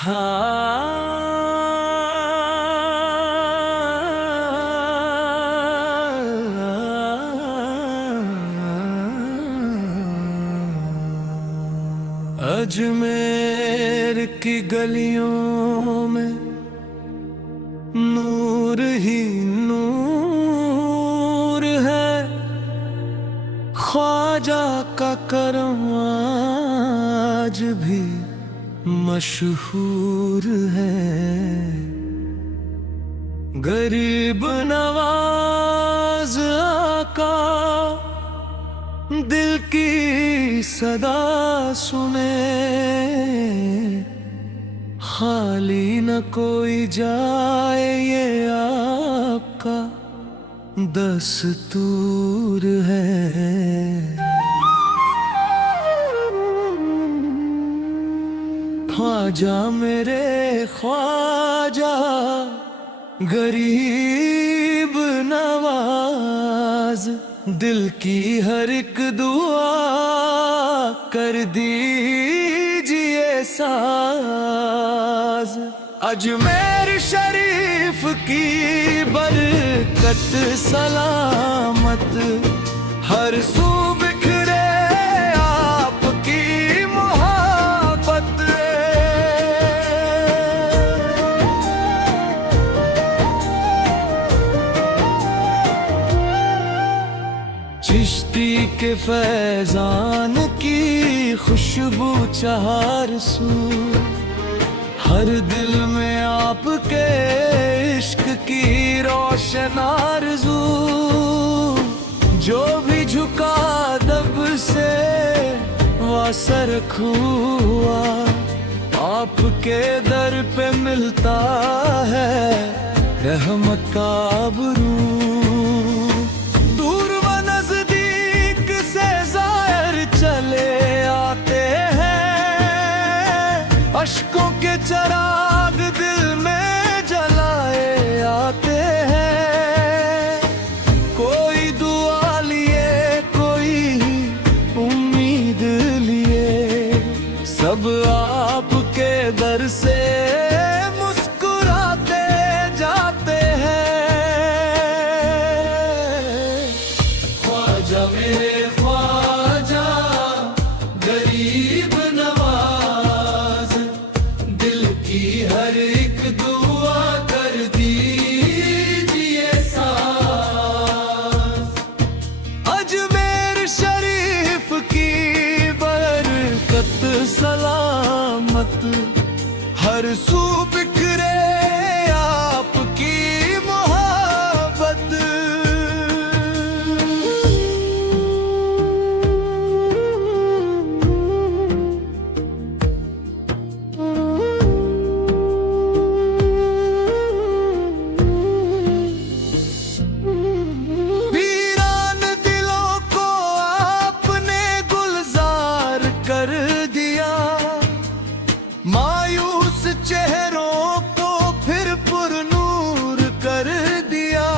हाँ। अजमेर की गलियों में नूर ही नूर है, ख्वाजा का करम आज भी मशहूर है। गरीब नवाज आका दिल की सदा सुने, खाली न कोई जाए ये आपका दस्तूर है। ख्वाजा मेरे ख्वाजा गरीब नवाज, दिल की हर एक दुआ कर दीजिए साज। अजमेर शरीफ की बरकत सलामत, हर सू बिखरे आपकी मोहब्बत। चिश्ती के फैजान की खुशबू चार सू, हर दिल में आपके इश्क की रोशन आरज़ू। जो भी झुका दब से वासर हुआ, आपके दर पे मिलता है रहमत का अबरू। दूर व नजदीक से ज़ाहिर चले आते हैं, अश्कों के चराग दिल में जलाए आते हैं। कोई दुआ लिए कोई उम्मीद लिए, सब आपके दर से मुस्कुराते जाते हैं। ख्वाजा मेरे ख्वाजा गरीब नवाज, दिल की हर एक दुआ कर दीजिए साज। अजमेर शरीफ की बरकत सलामत, हर सू बिखरे आपकी मोहब्बत। वीरान दिलों को आपने गुलजार कर दिया, मायूस चेहरों को फिर पुरनूर कर दिया।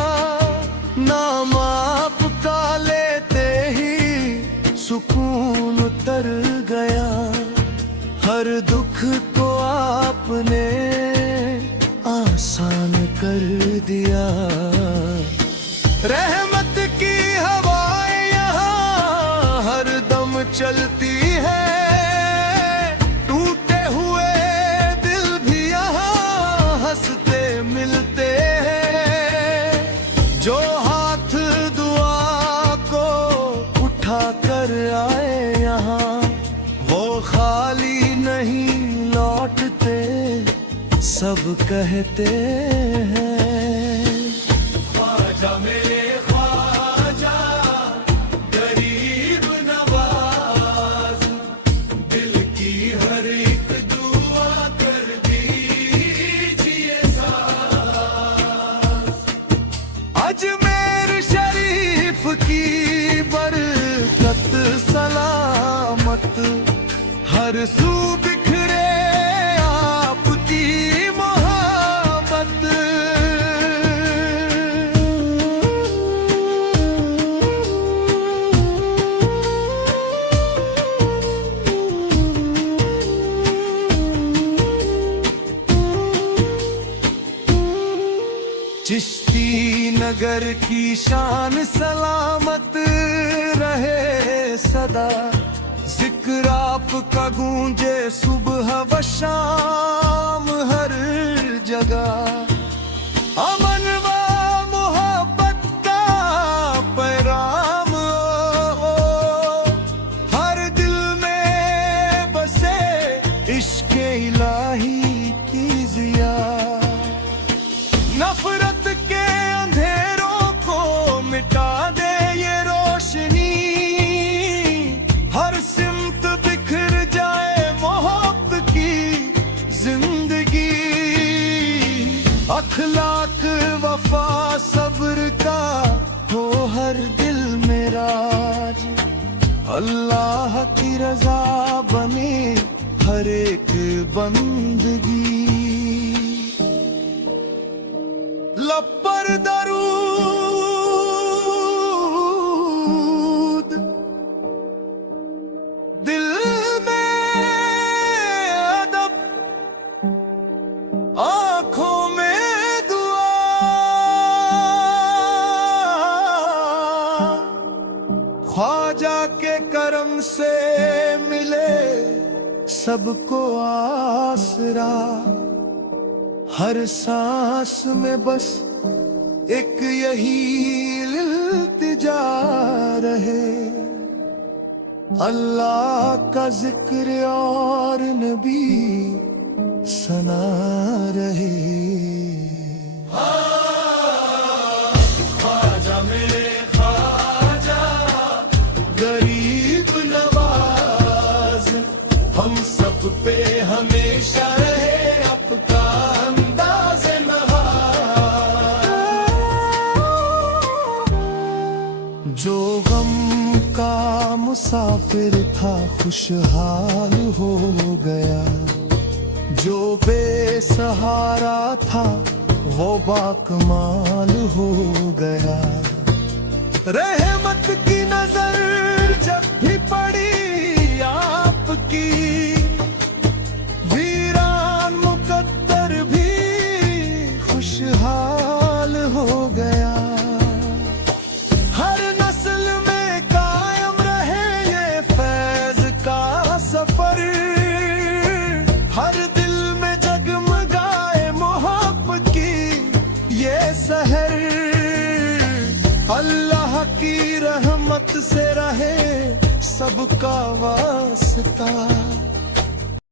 नाम आपका लेते ही सुकून उतर गया, हर दुख को आपने आसान कर दिया। रहमत की हवाएं यहाँ हर दम चलती है, टूटे हुए दिल भी यहाँ हंसते मिलते हैं। जो हाथ दुआ को उठा कर आए यहाँ, वो खाली नहीं लौटते सब कहते हैं। ख्वाजा मेरे ख्वाजा गरीब नवाज, दिल की हर एक दुआ कर दीजिए साज। अजमेर शरीफ की बरकत सलामत, हर सू बिखरे आपकी मोहब्बत। चिश्ती नगर की शान सलामत रहे सदा, जिक्र आपका गूंजे सुबह व शाम हर जगह। अमन व मोहब्बत का पैगाम हर दिल में बसे, इश्क इलाही की जिया। नफरत के अंधेरों को मिटा दे ये रोशनी, हर सिमत बिखर जाए मोहब्बत की जिंदगी। अखलाक वफा सब्र का हो हर दिल में राज, अल्लाह की रजा बने हर एक बंदगी। लब पर दरूद, दिल में अदब, आंखों में दुआ। ख्वाजा के करम से मिले सबको आसरा, हर सांस में बस एक यही इल्तिजा रहे, अल्लाह का जिक्र और नबी सना रहे। ख्वाजा मेरे ख्वाजा गरीब नवाज, हम सब पे हमेशा रहे आपका अंदाज़े नवाज। जो गम का मुसाफिर था खुशहाल हो गया, जो बेसहारा था वो बाकमाल हो गया। रहमत की नजर जब भी पड़ी आपकी, वीरान मुकद्दर भी खुशहाल हो गया। हर नस्ल में कायम रहे ये फैज का सफर, हर दिल में जगमगाए मोहब्बत की ये सहर। अल्लाह की रहमत से रहे सबका वास्ता,